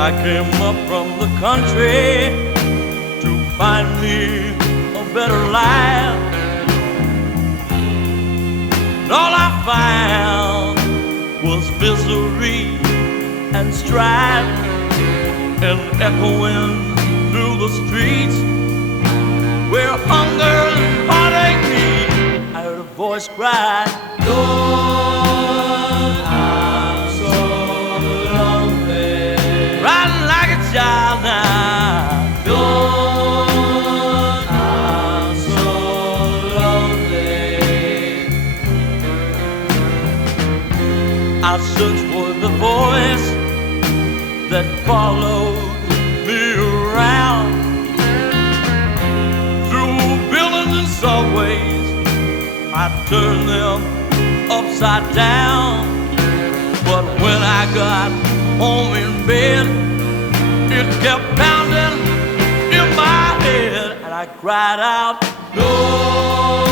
I came up from the country to find me a better life. And all I found was misery and strife, and echoing through the streets where hunger and heartache meet. I heard a voice cry, Lord, I'm so lonely. Riding like a child now. Lord, I'm so lonely. I searched for the voice that followed me around through buildings and subways. I turned them upside down, but when I got home in bed, it kept pounding in my head, and I cried out, Lord.